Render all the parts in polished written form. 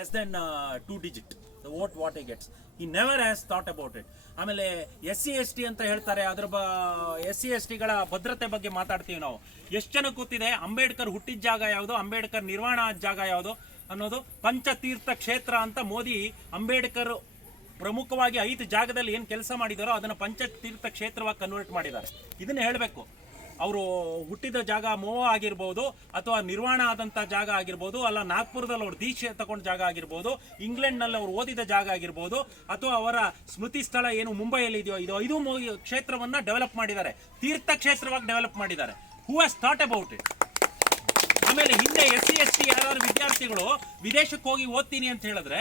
less than 2 digit the vote what he gets. He never has thought about it. ಆಮೇಲೆ SC/ST ಅಂತ ಹೇಳ್ತಾರೆ, ಅದ್ರ SC/STಗಳ ಭದ್ರತೆ ಬಗ್ಗೆ ಮಾತಾಡ್ತೀವಿ ನಾವು. ಎಷ್ಟು ಜನ ಗೊತ್ತಿದೆ ಅಂಬೇಡ್ಕರ್ ಹುಟ್ಟಿದ ಜಾಗ ಯಾವುದು, ಅಂಬೇಡ್ಕರ್ ನಿರ್ವಾಣ ಆದ ಜಾಗ ಯಾವುದು ಅನ್ನೋದು? ಪಂಚತೀರ್ಥ ಕ್ಷೇತ್ರ ಅಂತ ಮೋದಿ ಅಂಬೇಡ್ಕರ್ ಪ್ರಮುಖವಾಗಿ 5 ಜಾಗದಲ್ಲಿ ಏನು ಕೆಲಸ ಮಾಡಿದಾರೋ ಅದನ್ನು ಪಂಚತೀರ್ಥ ಕ್ಷೇತ್ರವಾಗಿ ಕನ್ವರ್ಟ್ ಮಾಡಿದ್ದಾರೆ. ಇದನ್ನ ಹೇಳಬೇಕು. ಅವರು ಹುಟ್ಟಿದ ಜಾಗ ಮೋವಾ ಆಗಿರ್ಬೋದು, ಅಥವಾ ನಿರ್ವಾಣ ಆದಂಥ ಜಾಗ ಆಗಿರ್ಬೋದು, ಅಲ್ಲ ನಾಗ್ಪುರದಲ್ಲಿ ಅವ್ರು ದೀಕ್ಷೆ ತಗೊಂಡ ಜಾಗ ಆಗಿರ್ಬೋದು, ಇಂಗ್ಲೆಂಡ್ನಲ್ಲಿ ಅವ್ರು ಓದಿದ ಜಾಗ ಆಗಿರ್ಬೋದು, ಅಥವಾ ಅವರ ಸ್ಮೃತಿ ಸ್ಥಳ ಏನು ಮುಂಬೈಯಲ್ಲಿ ಇದೆಯೋ, ಇದು 5 ಕ್ಷೇತ್ರವನ್ನ ಡೆವಲಪ್ ಮಾಡಿದ್ದಾರೆ, ತೀರ್ಥ ಕ್ಷೇತ್ರವಾಗಿ ಡೆವಲಪ್ ಮಾಡಿದ್ದಾರೆ. Who has thought about it? ಆಮೇಲೆ ಹಿಂದೆ SC/ST ಯಾರು ವಿದ್ಯಾರ್ಥಿಗಳು ವಿದೇಶಕ್ಕೆ ಹೋಗಿ ಓದ್ತೀನಿ ಅಂತ ಹೇಳಿದ್ರೆ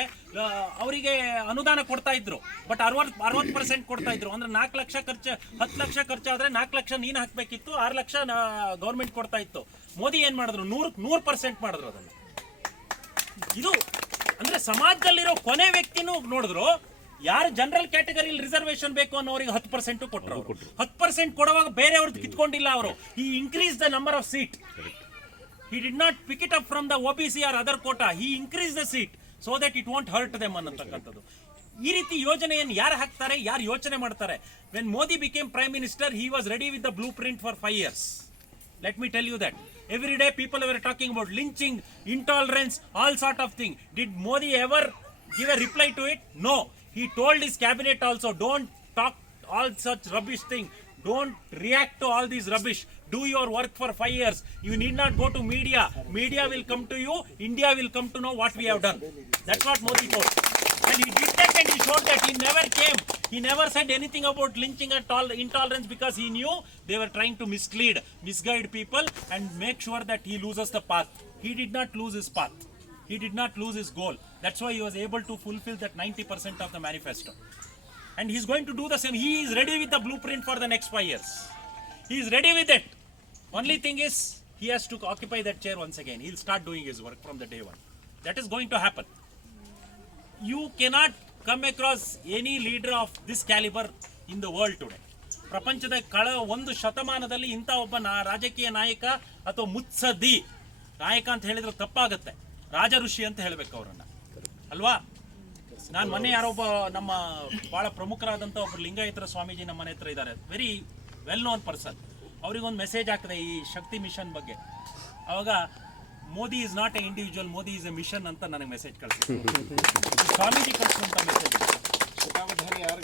ಅವರಿಗೆ ಅನುದಾನ ಕೊಡ್ತಾ ಇದ್ರು. ಬಟ್ 60% ಕೊಡ್ತಾ ಇದ್ರು. ಅಂದ್ರೆ 4 ಲಕ್ಷ ಖರ್ಚು, 10 ಲಕ್ಷ ಖರ್ಚಾದ್ರೆ 4 ಲಕ್ಷ ನೀನು ಹಾಕ್ಬೇಕಿತ್ತು, 6 ಲಕ್ಷ ಗೌರ್ಮೆಂಟ್ ಕೊಡ್ತಾ ಇತ್ತು. ಮೋದಿ ಏನ್ ಮಾಡಿದ್ರು? 100% ಮಾಡಿದ್ರು ಅದನ್ನು. ಇದು ಅಂದ್ರೆ ಸಮಾಜದಲ್ಲಿರೋ ಕೊನೆ ವ್ಯಕ್ತಿನೂ ನೋಡಿದ್ರು. ಯಾರು ಜನರಲ್ ಕ್ಯಾಟಗರಿಯಲ್ಲಿ ರಿಸರ್ವೇಶನ್ ಬೇಕು ಅನ್ನೋರಿಗೆ 10% ಕೊಟ್ಟರು. 10% ಕೊಡುವಾಗ ಬೇರೆಯವ್ರದ್ದು ಕಿತ್ಕೊಂಡಿಲ್ಲ ಅವರು. ಈ increase the number of seat. He did not pick it up from the OBC or other quota. He increased the seat so that it won't hurt them ಅನ್ನತಕ್ಕಂಥದ್ದು. ಈ ರೀತಿ ಯೋಜನೆಯನ್ನು ಯಾರು ಹಾಕ್ತಾರೆ, ಯಾರು ಯೋಚನೆ ಮಾಡ್ತಾರೆ? When Modi became Prime Minister, he was ready with the blueprint for 5 years. Let me tell you that. Every day people were talking about lynching, intolerance, all sort of thing. Did Modi ever give a reply to it? No. He told his cabinet also, don't talk all such rubbish thing. Don't react to all this rubbish. Do your work for 5 years. You need not go to media. Media will come to you. India will come to know what we have done. That's what Modi told. And he did that, and he showed that. He never came. He never said anything about lynching and intolerance, because he knew they were trying to misguide people and make sure that he loses the path. He did not lose his path. He did not lose his goal. That's why he was able to fulfill that 90% of the manifesto. And he's going to do the same. He is ready with the blueprint for the next 5 years. He is ready with it. Only thing is, he has to occupy that chair once again. He'll start doing his work from the day one. That is going to happen. You cannot come across any leader of this caliber in the world today. ಪ್ರಪಂಚದ ಒಂದು ಶತಮಾನದಲ್ಲಿ ಇಂಥ ಒಬ್ಬ ರಾಜಕೀಯ ನಾಯಕ ಅಥವಾ ಮುತ್ಸದ್ದಿ ನಾಯಕ ಅಂತ ಹೇಳಿದ್ರೆ ತಪ್ಪಾಗುತ್ತೆ. ರಾಜ ಋಷಿ ಅಂತ ಹೇಳಬೇಕು ಅವರನ್ನ, ಅಲ್ವಾ? ನಾನು ಮೊನ್ನೆ ಯಾರೊಬ್ಬ ನಮ್ಮ ಬಹಳ ಪ್ರಮುಖರಾದಂಥ ಒಬ್ಬರು ಲಿಂಗಾಯತರ ಸ್ವಾಮೀಜಿ ನಮ್ಮ ಮನೆ ಹತ್ರ ಇದ್ದಾರೆ, ವೆರಿ ವೆಲ್ ನೋನ್ ಪರ್ಸನ್. ಅವ್ರಿಗೊಂದು ಮೆಸೇಜ್ ಹಾಕಿದೆ ಈ ಶಕ್ತಿ ಮಿಷನ್ ಬಗ್ಗೆ. ಅವಾಗ Modi is not a individual, Modi is a mission ಅಂತ ನನಗೆ ಮೆಸೇಜ್ ಕಳಿಸಿದ್ರು. ಸ್ವಾಮೀಜಿ ಕಳಿಸುವಂಥ ಮೆಸೇಜ್. ಯಾರು